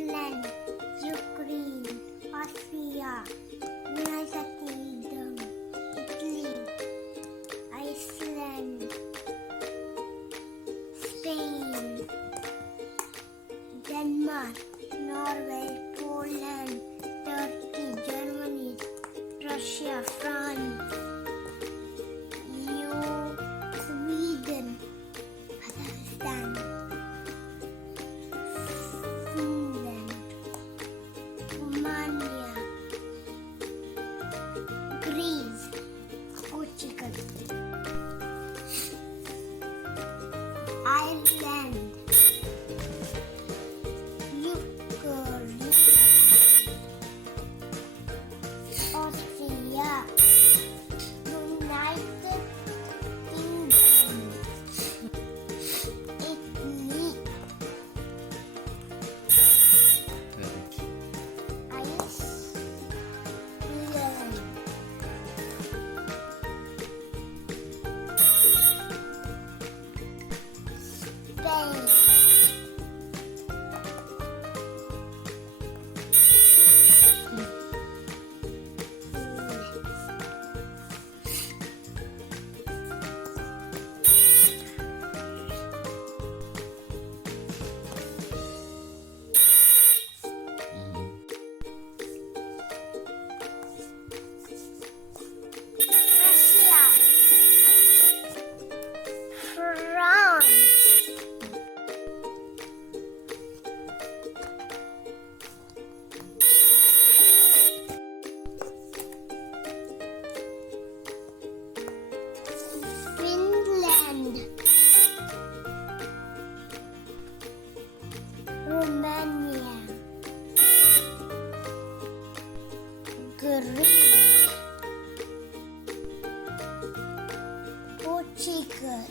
Finland, Ukraine, Austria, United Kingdom, Italy, Iceland, Spain, Denmark, Norway, Poland, Turkey, Germany, Russia, France, Sweden, Kazakhstan, Finland, Romania, Greece, E-Cicuits, Ireland, Ukraine, Austria, United Kingdom, Italy, Iceland, Spain, Russia, France, Finland, Romania, Greece, Portugal,